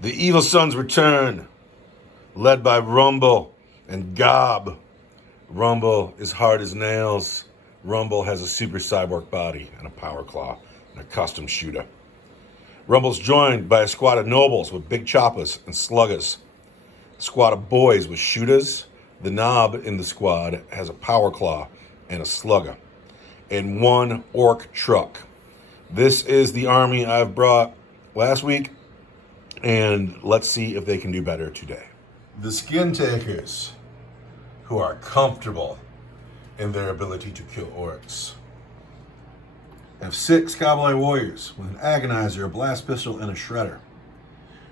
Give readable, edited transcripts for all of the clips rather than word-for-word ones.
The Evil Sons return, led by Rumble and Gob. Rumble is hard as nails. Rumble has a super cyborg body and a power claw and a custom shooter. Rumble's joined by a squad of nobles with big choppers and sluggers. A squad of boys with shooters. The knob in the squad has a power claw and a slugger. And one orc truck. This is the army I've brought last week, and let's see if they can do better today. The skin takers, who are comfortable in their ability to kill orcs, have 6 Cowboy Warriors with an Agonizer, a Blast Pistol, and a Shredder.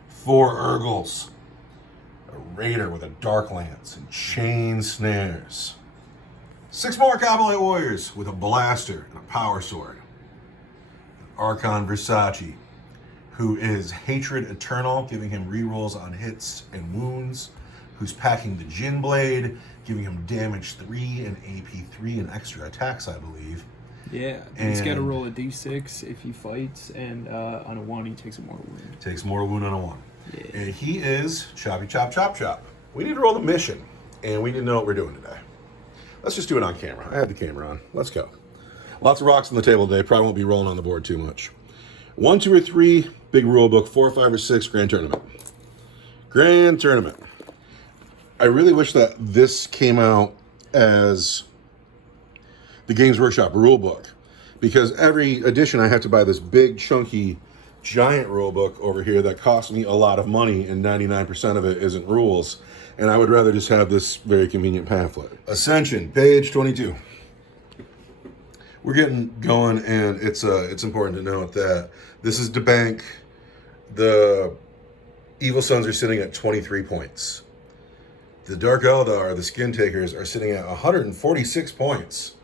4 Urgles, a Raider with a Dark Lance and Chain Snares. 6 more Cowboy Warriors with a Blaster and a Power Sword. Archon Versace, who is Hatred Eternal, giving him rerolls on hits and wounds, who's packing the Jin Blade, giving him damage 3 and AP 3 and extra attacks, I believe. Yeah, he's got to roll a d6 if he fights, and on a 1 he takes a more wound. Takes more wound on a 1. Yeah. And he is choppy chop chop chop. We need to roll the mission, and we need to know what we're doing today. Let's just do it on camera. I have the camera on. Let's go. Lots of rocks on the table today. Probably won't be rolling on the board too much. 1, 2, or 3, big rule book. 4, 5, or 6, grand tournament. Grand tournament. I really wish that this came out as the Games Workshop rule book, because every edition I have to buy this big, chunky, giant rule book over here that costs me a lot of money, and 99% of it isn't rules. And I would rather just have this very convenient pamphlet. Ascension, page 22. We're getting going, and it's important to note that this is to bank. The Evil Sons are sitting at 23 points. The Dark Eldar, the Skin Takers, are sitting at 146 points.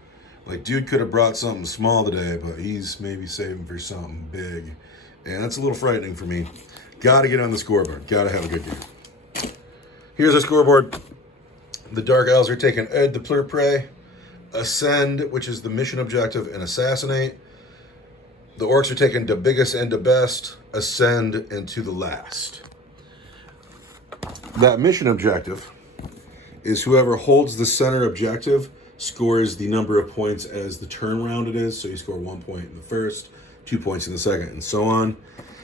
Like, dude could have brought something small today, but he's maybe saving for something big. And that's a little frightening for me. Gotta get on the scoreboard. Gotta have a good game. Here's our scoreboard. The Dark Elves are taking Ed the Plur Prey, Ascend, which is the mission objective, and Assassinate. The Orcs are taking the biggest and the best, Ascend, and to the last. That mission objective is whoever holds the center objective scores the number of points as the turn round it is. So you score 1 point in the first, 2 points in the second, and so on.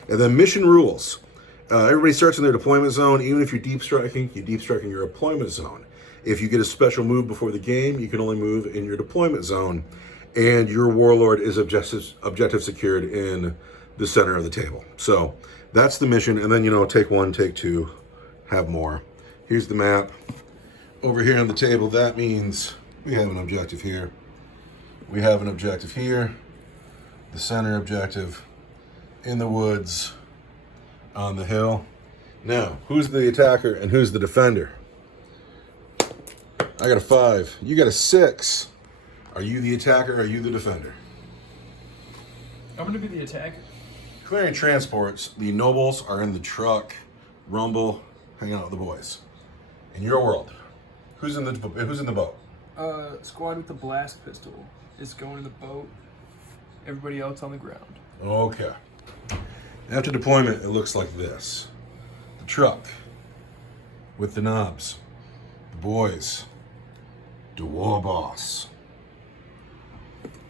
And then mission rules. Everybody starts in their deployment zone. Even if you're deep striking your deployment zone. If you get a special move before the game, you can only move in your deployment zone. And your warlord is objective secured in the center of the table. So that's the mission. And then, take 1, take 2, have more. Here's the map. Over here on the table, that means we have an objective here. We have an objective here. The center objective in the woods on the hill. Now, who's the attacker and who's the defender? I got a 5. You got a 6. Are you the attacker or are you the defender? I'm going to be the attacker. Clearing transports. The nobles are in the truck. Rumble, hang out with the boys. In your world, who's in the boat? Squad with the blast pistol is going in the boat. Everybody else on the ground. Okay. After deployment, it looks like this. The truck with the knobs. The boys. The war boss.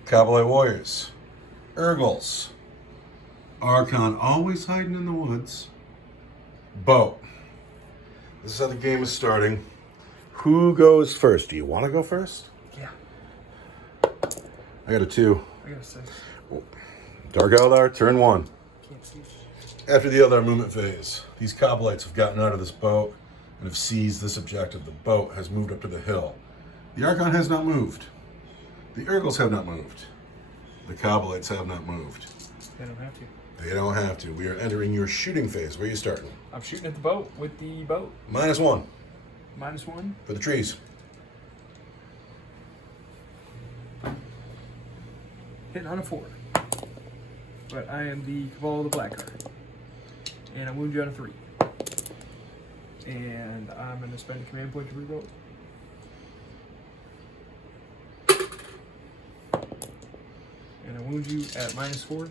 Cowboy Warriors. Urgles. Archon, always hiding in the woods. Boat. This is how the game is starting. Who goes first? Do you want to go first? Yeah. I got a 2. I got a 6. Dark Eldar, turn 1. Can't see. After the Eldar movement phase, these Coblites have gotten out of this boat and have seized this objective. The boat has moved up to the hill. The Archon has not moved. The Urgles have not moved. The Coblites have not moved. They don't have to. They don't have to. We are entering your shooting phase. Where are you starting? I'm shooting at the boat with the boat. -1 -1. for the trees. Hitting on a 4. But I am the Cabal of the Black card. And I wound you on a 3. And I'm going to spend a command point to reroll. And I wound you at -4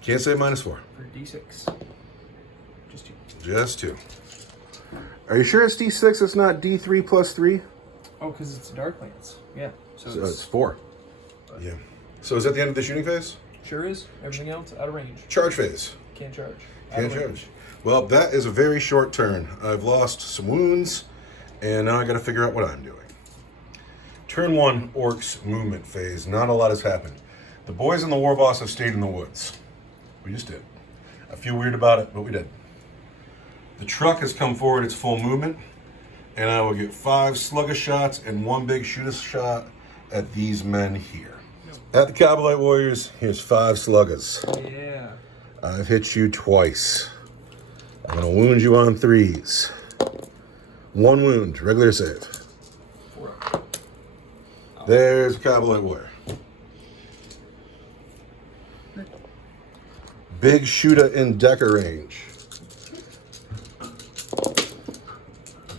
Can't say -4. for d6. Just 2. Just 2. Are you sure it's D6? It's not D3 plus 3? Oh, because it's Darklands. Yeah. So It's 4. Yeah. So is that the end of the shooting phase? Sure is. Everything else out of range. Charge phase. Can't charge. Out Can't of range. charge. Well, that is a very short turn. I've lost some wounds, and now I got to figure out what I'm doing. Turn 1, Orks movement phase. Not a lot has happened. The boys and the war boss have stayed in the woods. We just did. I feel weird about it, but we did. The truck has come forward its full movement, and I will get 5 slugger shots and 1 big shooter shot at these men here. At the Cowboy Warriors, here's 5 sluggers. Yeah. I've hit you twice. I'm gonna wound you on 3s. 1 wound, regular save. 4. There's Cowboy Warrior. Big shooter in Decker range.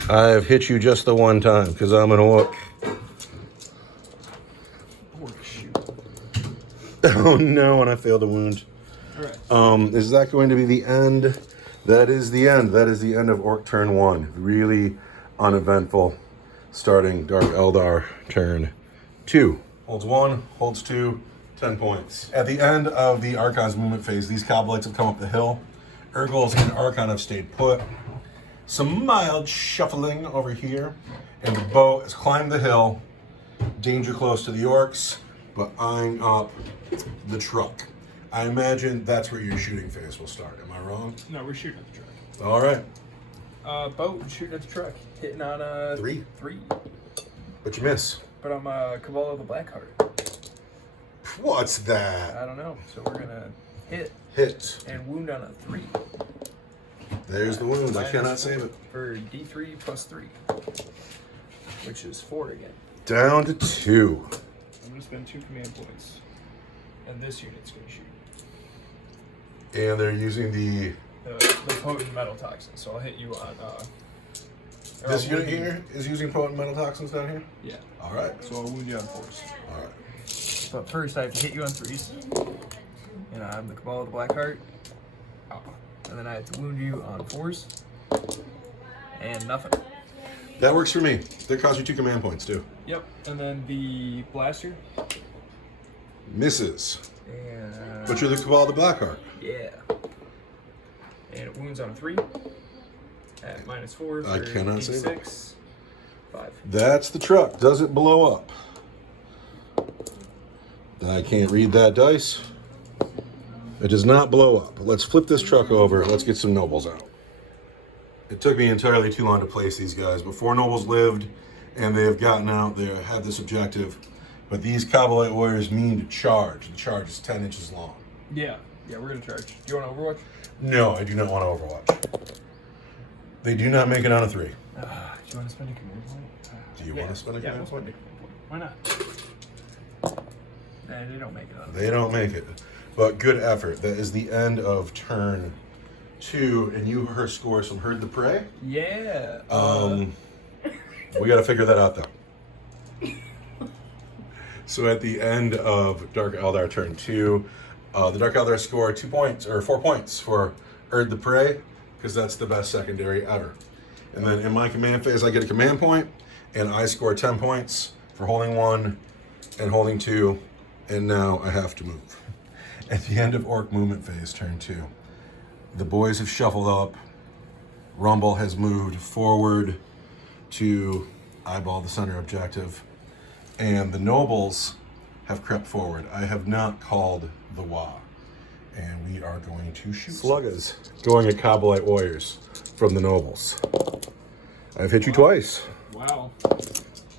I've hit you just the 1 time because I'm an orc. Orc shoot. Oh no, and I failed to wound. All right. Is that going to be the end? That is the end. That is the end of Orc turn 1. Really uneventful. Starting Dark Eldar turn 2. Holds 1, holds 2, 10 points. At the end of the Archon's movement phase, these Cobblites have come up the hill. Urgles and Archon have stayed put. Some mild shuffling over here. And the bow has climbed the hill. Danger close to the Orcs, but eyeing up the truck. I imagine that's where your shooting phase will start. Am I wrong? No, we're shooting at the truck. All right. Boat shooting at the truck. Hitting on 3. 3. But you miss. But I'm Cabal of the Blackheart. What's that? I don't know. So we're gonna hit Hit. and wound on a 3. There's the wound. I Minus cannot 4 save it. For D3 plus 3, which is 4 again. Down to 2. I'm gonna spend 2 command points, and this unit's gonna shoot. And they're using the... The potent metal toxin. So I'll hit you on. This I'll unit wound you- here is using potent metal toxins down here? Yeah. All right. So I'll wound you on 4s. All right. But first, I have to hit you on 3s. And I'm the Cabal of the Blackheart. Oh. And then I have to wound you on 4s. And nothing. That works for me. That costs you 2 command points, too. Yep. And then the blaster. Misses. And But you're the Cabal of the Blackheart. yeah. And it wounds on a 3 at -4 for I cannot save it. D6. 5. That's the truck. Does it blow up? I can't read that dice. It does not blow up. Let's flip this truck over. Let's get some nobles out. It took me entirely too long to place these guys. But 4 nobles lived, and they have gotten out. They have this objective. But these Cobblite warriors mean to charge. The charge is 10 inches long. Yeah. Yeah, we're gonna charge. Do you want Overwatch? No, I do not want to Overwatch. They do not make it on a 3. Do you want to spend a command point? Do you want to spend a Yeah, command we'll point? spend a command point. Why not? Nah, they don't make it on. They don't make it. But good effort. That is the end of turn 2. And you score some Herd the Prey. Yeah. We got to figure that out, though. So at the end of Dark Eldar turn 2, the Dark Eldar score 2 points, or 4 points for Herd the Prey, because that's the best secondary ever. And then in my command phase, I get a command point, and I score 10 points for holding 1 and holding 2, and now I have to move. At the end of Orc movement phase, turn 2, the boys have shuffled up. Rumble has moved forward to eyeball the center objective, and the nobles have crept forward. I have not called the Wa, and we are going to shoot sluggers going at Cobblite warriors from the nobles. I've hit you twice. Wow.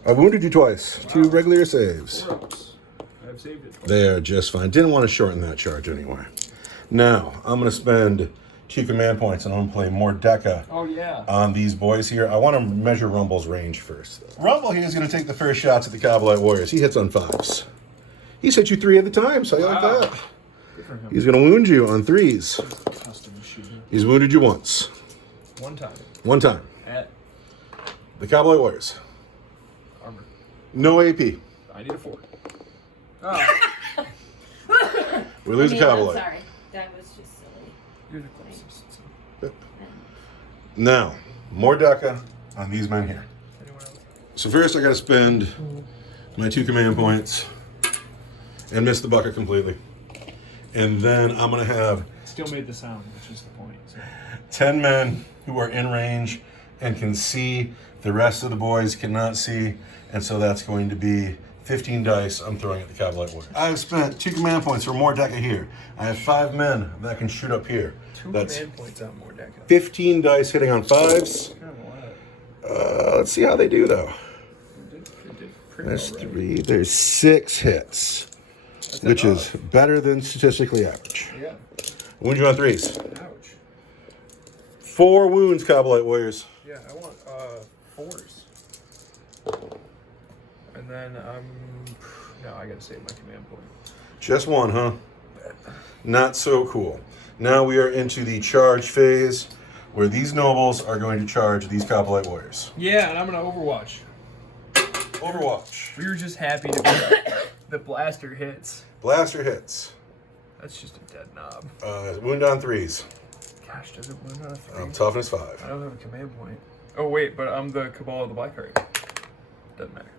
I've wounded you twice. 2 regular saves. 4 ups. I've saved it. They're just fine. Didn't want to shorten that charge anyway. Now, I'm going to spend 2 command points, and I'm going to play more Deca Oh yeah. on these boys here. I want to measure Rumble's range first, though. Rumble here is going to take the first shots at the Cobblite warriors. He hits on 5s. He's hit you 3 at the time, so I like Wow. that. Good for him. He's going to wound you on 3s. Custom shooting. He's wounded you once. 1 time. 1 time. At The Cobblite warriors. armor. No AP. I need a 4. Oh, We lose a I'm Cobblite. sorry. That was just silly. you're the closest. So. Now, more Deca on these men here. Anyone else? So first I gotta spend my 2 command points and miss the bucket completely. And then I'm gonna have Still made the sound, which is the point. So. 10 men who are in range and can see. The rest of the boys cannot see. And so that's going to be 15 dice I'm throwing at the Cavalite Warrior. I've spent 2 command points for more Deca here. I have 5 men that can shoot up here. 2 That's command points on more Deca. 15 dice hitting on 5s. Kind of a lot. Let's see how they do though. It did pretty There's well, right? 3, there's 6 hits, That's which enough. is better than statistically average. Yeah. Wound you on 3s. Ouch. 4 wounds, Cavalite Warriors. Yeah, I want 4s. And then no, I gotta save my command point. Just 1, huh? Not so cool. Now we are into the charge phase, where these nobles are going to charge these Cavalite Warriors. Yeah, and I'm gonna Overwatch. Overwatch. We were just happy to be the blaster hits. Blaster hits. That's just a dead knob. Wound on 3s. Gosh, does it wound on a 3? Toughness 5. I don't have a command point. Oh wait, but I'm the Cabal of the Black Heart. Doesn't matter.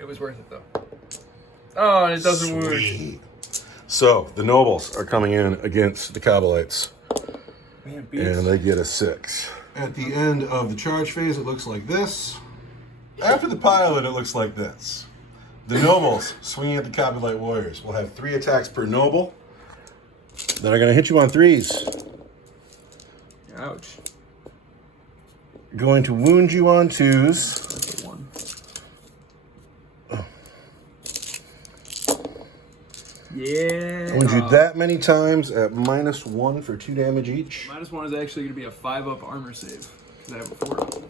It was worth it though. Oh, and it doesn't wound. Sweet. So the nobles are coming in against the Cavalites, Man, and they get a 6. At the end of the charge phase, it looks like this. After the pilot, it looks like this. The nobles swinging at the Cavalite Warriors will have 3 attacks per noble that are going to hit you on 3s. Ouch. Going to wound you on 2s. That's a 1. Yeah. Wound you that many times at -1 for 2 damage each. -1 is actually going to be a 5-up armor save because I have a 4-up,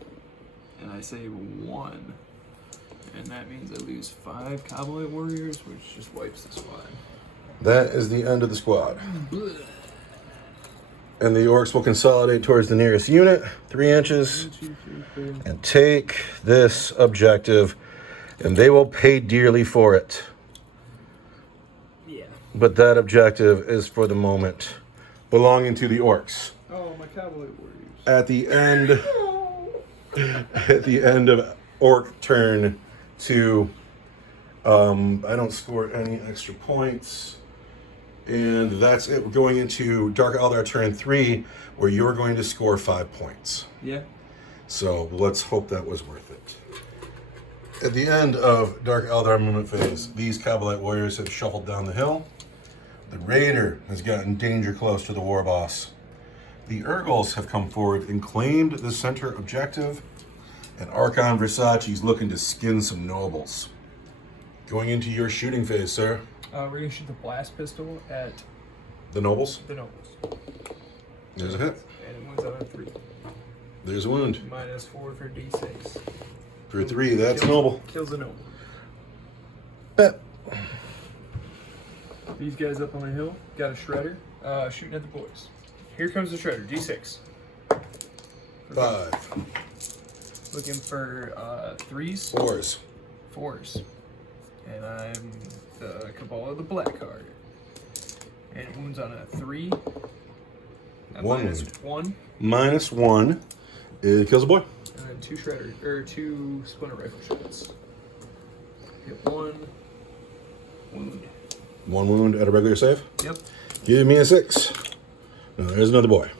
and I save 1, and that means I lose 5 Cavalite Warriors, which just wipes the squad. That is the end of the squad. And the Orks will consolidate towards the nearest unit, 3 inches, 1, 2, 3, 4. and take this objective, and they will pay dearly for it. Yeah. But that objective is for the moment belonging to the Orks. Oh, my Cavalite Warriors. At the end of Orc turn 2, I don't score any extra points. And that's it. We're going into Dark Eldar turn 3, where you're going to score 5 points. Yeah. So let's hope that was worth it. At the end of Dark Eldar movement phase, these Cavalite Warriors have shuffled down the hill. The Raider has gotten danger close to the War Boss. The Urgles have come forward and claimed the center objective. And Archon Versace's looking to skin some nobles. Going into your shooting phase, sir. We're going to shoot the blast pistol at The nobles. the nobles. There's a hit. And it wounds out on 3. There's a wound. -4 for D6. For 3, that's Kills- noble. Kills the noble. Bet. These guys up on the hill got a shredder, shooting at the boys. Here comes the shredder, D6. 5. Looking for 3s, 4s. 4s. And I'm the Cabal of the Black Heart. And it wounds on a 3. One -1. -1. It kills a boy. And then 2 shredders, or 2 splinter rifle shots. Hit 1. Wound. 1 wound at a regular save. Yep. Give me a 6. Now there's another boy.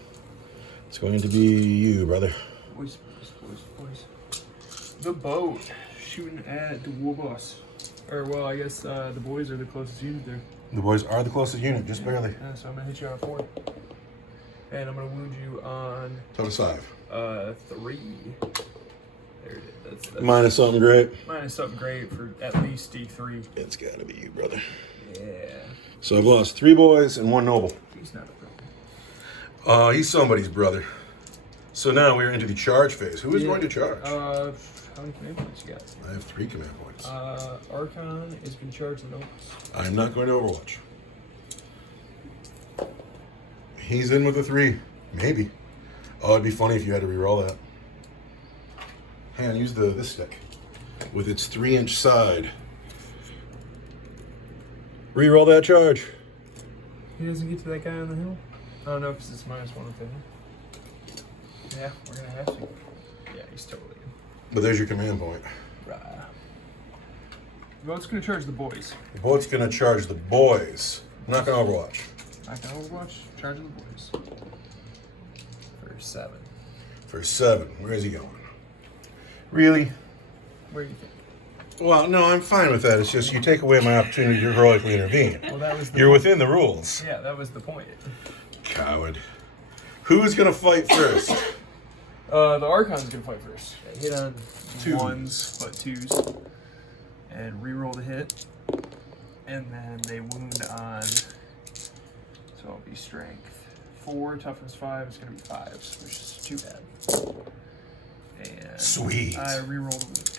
It's going to be you, brother. Boys. The boat shooting at the war boss. Or, well, I guess the boys are the closest unit there. The boys are the closest unit, just barely. Yeah, so I'm going to hit you on 4. And I'm going to wound you on Total 5. 3. There it is. That's Minus something great. minus something great for at least D3. It's got to be you, brother. Yeah. So I've lost 3 boys and 1 noble. He's not a problem. He's somebody's brother. So now we're into the charge phase. Who is going to charge? How many command points you got? I have 3 command points. Archon is going to charge the nobles. I'm not going to Overwatch. He's in with a 3. Maybe. Oh, it'd be funny if you had to reroll that. Hang on, use this stick. With its 3-inch side. Reroll that charge. He doesn't get to that guy on the hill? I don't know if it's -1 or Yeah, we're gonna have to. Yeah, he's totally good. But there's your command point. Right. Well, it's gonna charge the boys. The boat's gonna charge the boys. I'm not gonna Overwatch. I can Overwatch, charging the boys. For 7. For 7. Where is he going? Really? Where do you think? Well, no, I'm fine with that. It's just you take away my opportunity to heroically intervene. Well, that was the You're within the rules. Yeah, that was the point. Coward. Who's gonna fight first? The Archon's gonna fight first. Hit on 1s, but 2s. And reroll the hit. And then they wound on. So it'll be strength 4, toughness 5. It's gonna be 5s, which is too bad. And Sweet. I reroll the wound.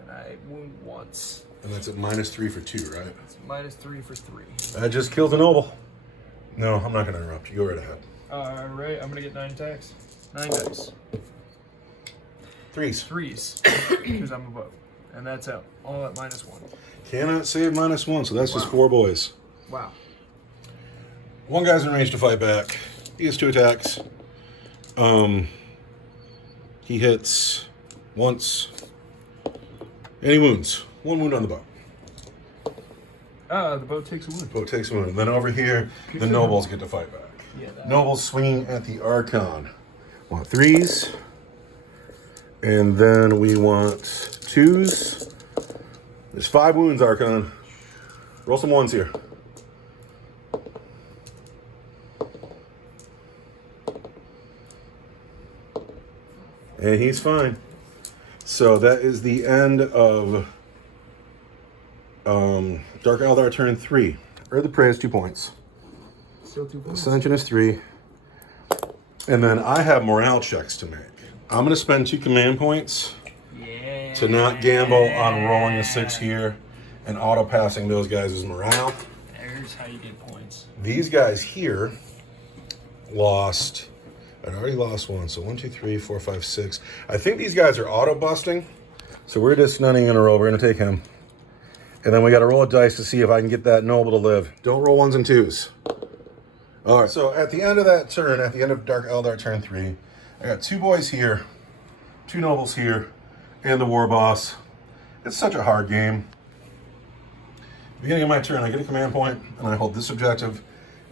And I wound once. And that's at -3 for 2, right? It's -3 for 3. That just killed a noble. No, I'm not gonna interrupt you. Go right ahead. Alright, I'm gonna get 9 attacks. 9 dice. 3s. 3s. Because I'm above. And that's out. All at -1. Cannot save -1, so that's just 4 boys. Wow. One guy's in range to fight back. He has 2 attacks. He hits once. And he wounds. 1 wound on the bow. The boat takes a wound. Bow takes a wound. Then over here, the nobles get to fight back. Yeah, that. Nobles swinging at the Archon. Want 3s. And then we want 2s. There's 5 wounds, Archon. Roll some 1s here. And he's fine. So that is the end of Dark Eldar turn 3. Earth of Prey is 2 points. Still 2 points. Ascension is 3. And then I have morale checks to make. I'm going to spend 2 command points to not gamble on rolling a 6 here and auto-passing those guys' morale. There's how you get points. These guys here lost... I'd already lost 1, so 1, 2, 3, 4, 5, 6. I think these guys are auto-busting. So we're just not even going to roll. We're going to take him. And then we got to roll a dice to see if I can get that noble to live. Don't roll 1s and 2s. All right, so at the end of that turn, at the end of Dark Eldar turn 3, I got 2 boys here, 2 nobles here, and the war boss. It's such a hard game. Beginning of my turn, I get a command point, and I hold this objective,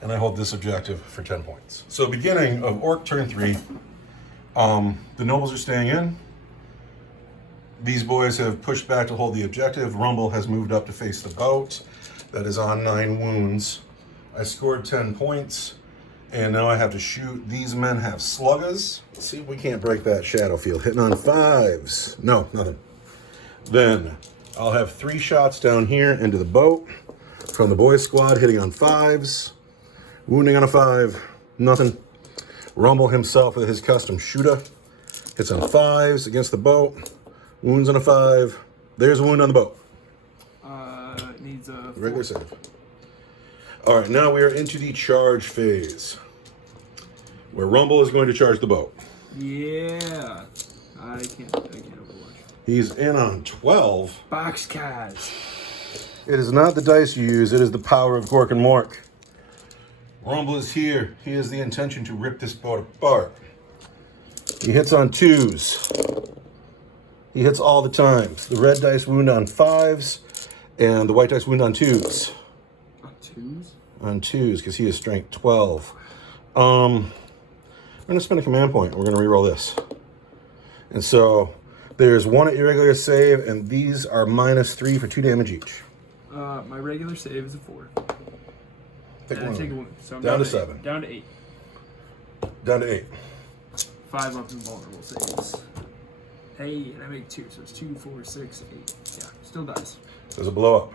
and I hold this objective for 10 points. So beginning of Orc turn 3, the nobles are staying in. These boys have pushed back to hold the objective. Rumble has moved up to face the boat. That is on 9 wounds. I scored 10 points, and now I have to shoot. These men have sluggers. Let's see if we can't break that shadow field. Hitting on 5s. No, nothing. Then I'll have 3 shots down here into the boat from the boys squad, hitting on 5s. Wounding on a 5. Nothing. Rumble himself with his custom shooter. Hits on 5s against the boat. Wounds on a 5. There's a wound on the boat. It needs a 4. Regular save. All right, now we are into the charge phase, where Rumble is going to charge the boat. Yeah. I can't Overwatch. He's in on 12. Boxcars. It is not the dice you use, it is the power of Gork and Mork. Rumble is here. He has the intention to rip this boat apart. He hits on 2s. He hits all the times. The red dice wound on 5s, and the white dice wound on 2s. On 2s? On 2s, because he is strength 12. I'm going to spend a command point. We're going to reroll this. And so there's 1 irregular save, and these are -3 for 2 damage each. My regular save is a 4. Take And I one. take a wound. So I'm Down to to 7. 8. Down to 8. Down to 8. 5 up in vulnerable saves. Hey, and I make 2, so it's 2, 4, 6, 8. Yeah, still dies. Does it blow up?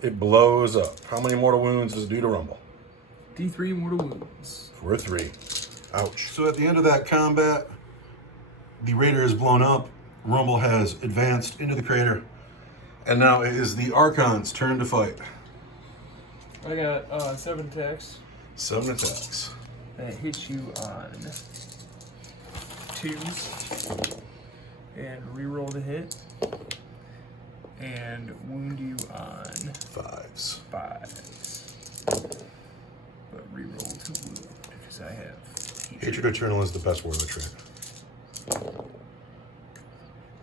It blows up. How many mortal wounds does it do to Rumble? D3 mortal wounds. For 3. Ouch. So at the end of that combat, the raider is blown up. Rumble has advanced into the crater. And now it is the Archon's turn to fight. I got 7 attacks. 7 attacks. That hits you on 2s. And reroll the hit. And wound you on 5s. 5s. 2 wound because I have Hatred Eternal is the best warlord trait.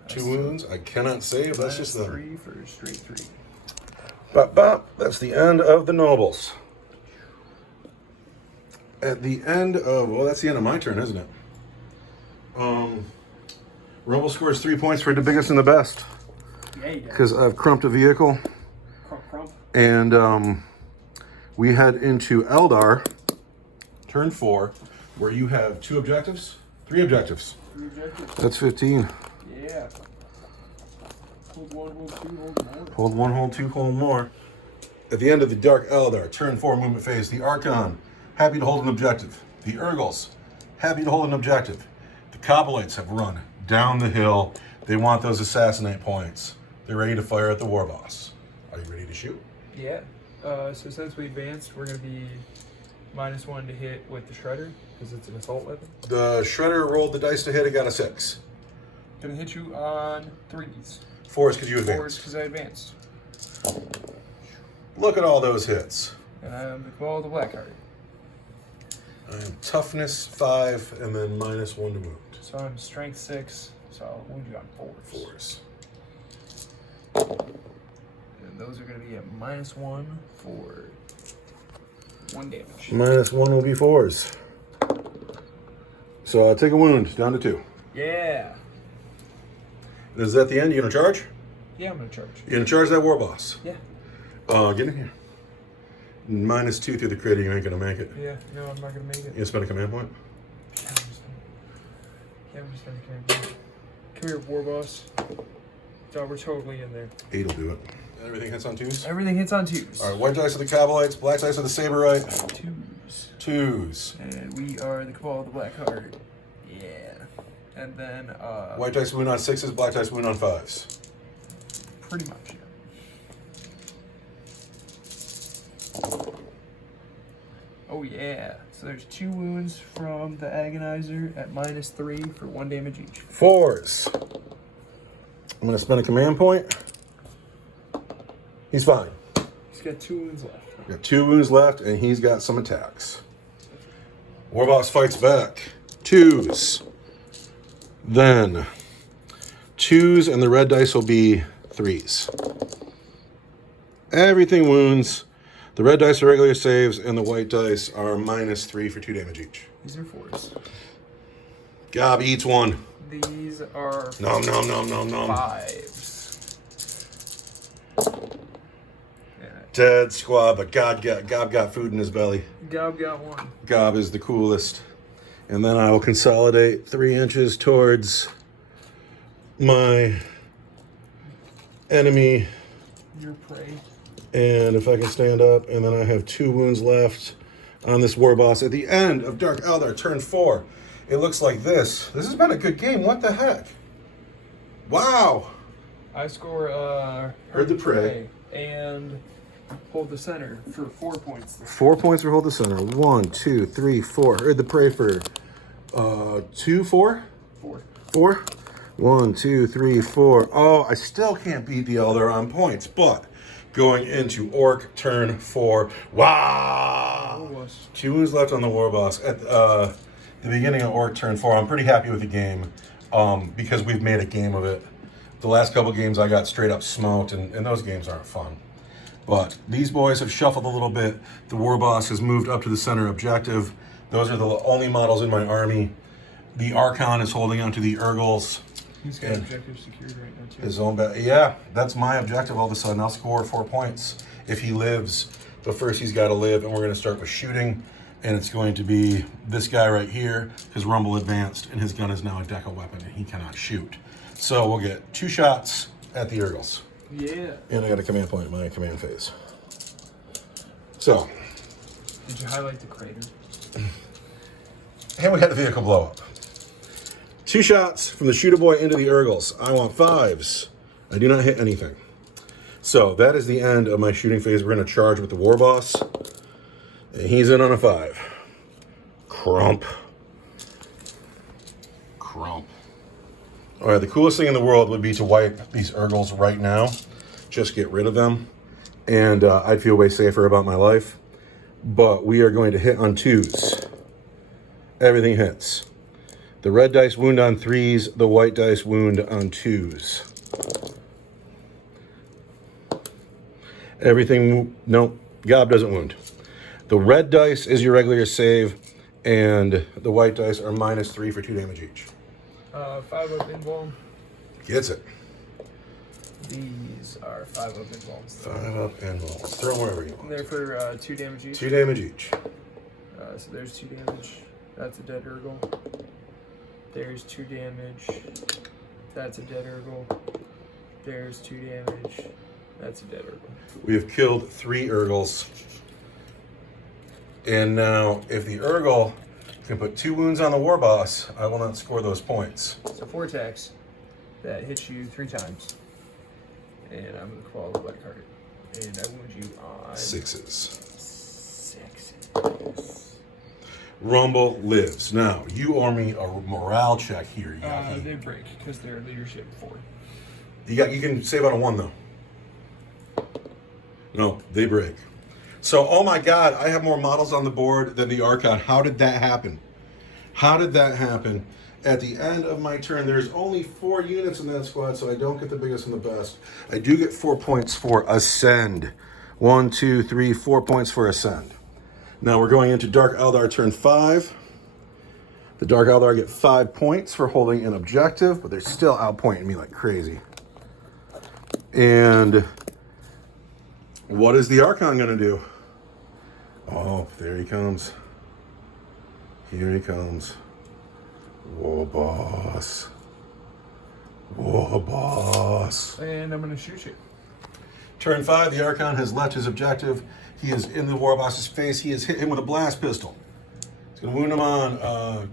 2 wounds. I cannot save. That's just the 3 for straight 3. Bop, bop. That's the end of the nobles. At the end of, well, that's the end of my turn, isn't it? Rumble scores 3 points for the biggest and the best. Yeah, you got Because I've crumped a vehicle. crump. And we head into Eldar, turn 4, where you have 2 objectives? 3 objectives. 3 objectives. That's 15. Yeah. Hold 1, hold 2, hold more. Hold 1, hold 2, hold more. At the end of the Dark Eldar, turn 4 movement phase, the Archon, happy to hold an objective. The Urgals, happy to hold an objective. The Kobolds have run down the hill. They want those assassinate points. They're ready to fire at the war boss. Are you ready to shoot? Yeah. So since we advanced, we're going to be -1 to hit with the Shredder because it's an assault weapon. The Shredder rolled the dice to hit, it got a 6. Going to hit you on 3s. 4s because you 4s advanced. because I advanced. Look at all those hits. And I'm the Cabal of the Blackheart. I am toughness 5 and then -1 to wound. So I'm strength 6, so I'll wound you on 4s. 4s. And those are going to be at -1 for 1 damage. -1 will be 4s. So take a wound, down to 2. Yeah. Is that the end? You gonna charge? Yeah, I'm going to charge. You gonna charge that war boss? Yeah. Get in here. -2 through the crit, you ain't gonna make it. Yeah, no, I'm not going to make it. You gonna spend a command point? Yeah, I'm just gonna come here, war boss. No, we're totally in there. 8 will do it. And everything hits on 2s? Everything hits on 2s. Alright, white dice are the Cobalites, black dice are the Saberite. 2s. 2s. And we are the Cabal of the Blackheart. Yeah. And then, White dice wound on 6s, black dice wound on 5s. pretty much, yeah. Oh, yeah. So there's 2 wounds from the Agonizer at -3 for 1 damage each. 4s. I'm gonna spend a command point. He's fine. He's got 2 wounds left. Got 2 wounds left, and he's got some attacks. Warboss fights back. 2s. Then 2s, and the red dice will be 3s. Everything wounds. The red dice are regular saves, and the white dice are -3 for 2 damage each. These are 4s. Gob eats 1. These are Nom nom nom nom nom. 5s. Yeah. Dead squad, but Gob got food in his belly. Gob got 1. Gob is the coolest. And then I will consolidate 3 inches towards my enemy. Your prey. And if I can stand up, and then I have 2 wounds left on this war boss. At the end of Dark Eldar, turn 4, it looks like this. This has been a good game. What the heck? Wow. I score Heard the Prey. And hold the center for 4 points. 4 points for hold the center. 1, 2, 3, 4. Heard the Prey for 2, 4? 4. 4? 1, 2, 3, 4. Oh, I still can't beat the Eldar on points, but going into Orc turn 4. Wow! 2 wounds left on the war boss. At the beginning of Orc turn 4, I'm pretty happy with the game because we've made a game of it. The last couple games I got straight up smoked, and those games aren't fun. But these boys have shuffled a little bit. The war boss has moved up to the center objective. Those are the only models in my army. The Archon is holding onto the Urgals. He's got objective secured right now, too. His own yeah, that's my objective all of a sudden. I'll score 4 points if he lives. But first he's got to live, and we're going to start with shooting. And it's going to be this guy right here, because Rumble advanced, and his gun is now a deco weapon, and he cannot shoot. So we'll get 2 shots at the Urgals. Yeah. And I got a command point in my command phase. So. Did you highlight the crater? And we had the vehicle blow up. 2 shots from the shooter boy into the Urgals. I want 5s. I do not hit anything. So that is the end of my shooting phase. We're going to charge with the war boss. And he's in on a 5. Crump. Crump. All right, the coolest thing in the world would be to wipe these Urgals right now. Just get rid of them. And I'd feel way safer about my life. but we are going to hit on 2s. Everything hits. The red dice wound on 3s, the white dice wound on 2s. Everything, nope, gob doesn't wound. The red dice is your regular save, and the white dice are -3 for 2 damage each. 5 up involved. Gets it. These are 5 up involved. 5 up and roll. Throw them wherever you want. They're for 2 damage each. 2 damage each. So there's 2 damage. That's a dead Urgle. There's 2 damage. That's a dead Urgle. There's 2 damage. That's a dead Urgle. We have killed 3 Urgles. And now, if the Urgle can put 2 wounds on the war boss, I will not score those points. So 4 attacks. That hits you 3 times. And I'm going to call the black card. And I wound you on 6s. 6s. Rumble lives. Now, you owe me a morale check here, Yaki. They break because they're leadership 4. You can save on a 1, though. No, they break. So, oh my God, I have more models on the board than the Archon. How did that happen? How did that happen? At the end of my turn, there's only 4 units in that squad, so I don't get the biggest and the best. I do get 4 points for Ascend. 1, 2, 3, 4 points for Ascend. Now we're going into Dark Eldar turn 5. The Dark Eldar get 5 points for holding an objective, but they're still outpointing me like crazy. And what is the Archon going to do? Oh, there he comes. Here he comes. War boss. War boss. And I'm going to shoot you. Turn 5, the Archon has left his objective. He is in the war boss's face. He has hit him with a blast pistol. It's going to wound him on,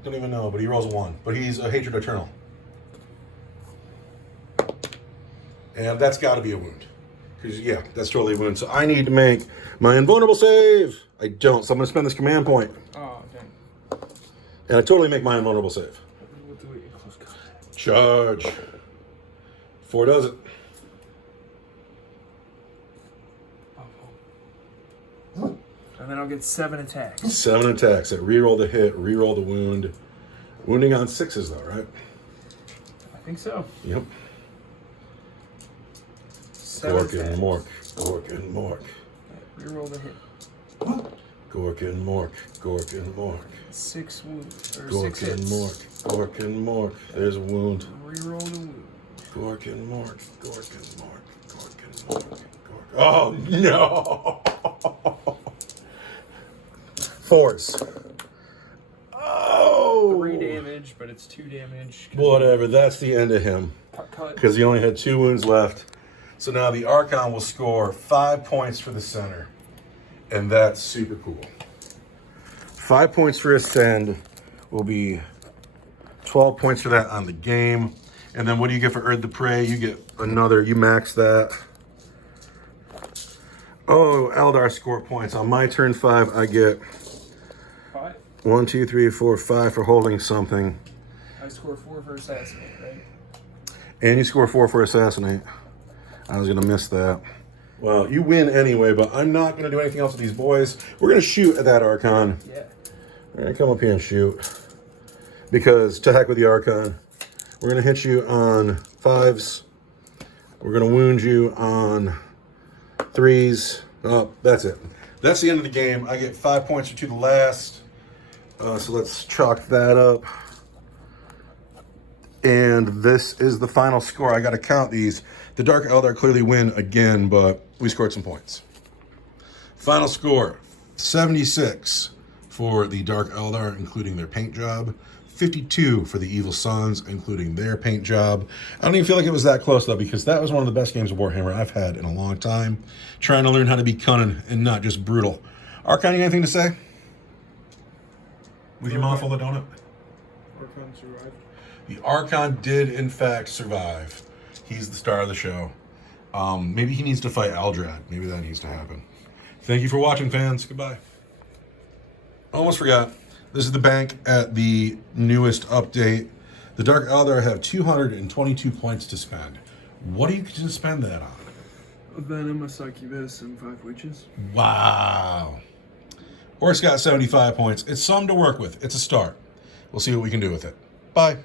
don't even know, but he rolls a 1. But he's a Hatred Eternal. And that's got to be a wound. Because, yeah, that's totally a wound. So I need to make my invulnerable save. I don't, so I'm going to spend this command point. Oh, dang. And I totally make my invulnerable save. We'll do it in close combat. Charge. 4 does it. And then I'll get 7 attacks. 7 attacks. I reroll the hit, reroll the wound. Wounding on 6s though, right? I think so. Yep. 7 Gork and attacks. Mork. Gork and Mork. Reroll the hit. Gork and Mork. Gork and Mork. 6 wounds. Or Gork 6 and hits. Mork. Gork and Mork. There's a wound. Reroll the wound. Gork and Mork. Gork and Mork. Gork and Mork. Gork. Oh no! 4s. Oh! 3 damage, but it's 2 damage. Whatever, that's the end of him. Cut. Because he only had 2 wounds left. So now the Archon will score 5 points for the center. And that's super cool. 5 points for Ascend will be 12 points for that on the game. And then what do you get for Erd the Prey? You get another, you max that. Oh, Eldar score points. On my turn 5, I get 5. 1, 2, 3, 4, 5 for holding something. I score 4 for assassinate, right? And you score 4 for Assassinate. I was going to miss that. Well, you win anyway, but I'm not going to do anything else with these boys. We're going to shoot at that Archon. Yeah. All right, come up here and shoot. Because to heck with the Archon. We're going to hit you on 5s. We're going to wound you on 3s. Oh, that's it. That's the end of the game. I get 5 points to the last. So let's chalk that up. And this is the final score. I got to count these. The Dark Eldar clearly win again, but we scored some points. Final score, 76 for the Dark Eldar, including their paint job. 52 for the Evil Sons, including their paint job. I don't even feel like it was that close, though, because that was one of the best games of Warhammer I've had in a long time. Trying to learn how to be cunning and not just brutal. Archon, you anything to say? With your mouth full of donut? Archon survived. The Archon did, in fact, survive. He's the star of the show. Maybe he needs to fight Aldrad. Maybe that needs to happen. Thank you for watching, fans. Goodbye. Almost forgot. This is the bank at the newest update. The Dark Eldar have 222 points to spend. What are you going to spend that on? A Venom, a Succubus, and 5 Witches. Wow. Orks got 75 points. It's some to work with. It's a start. We'll see what we can do with it. Bye.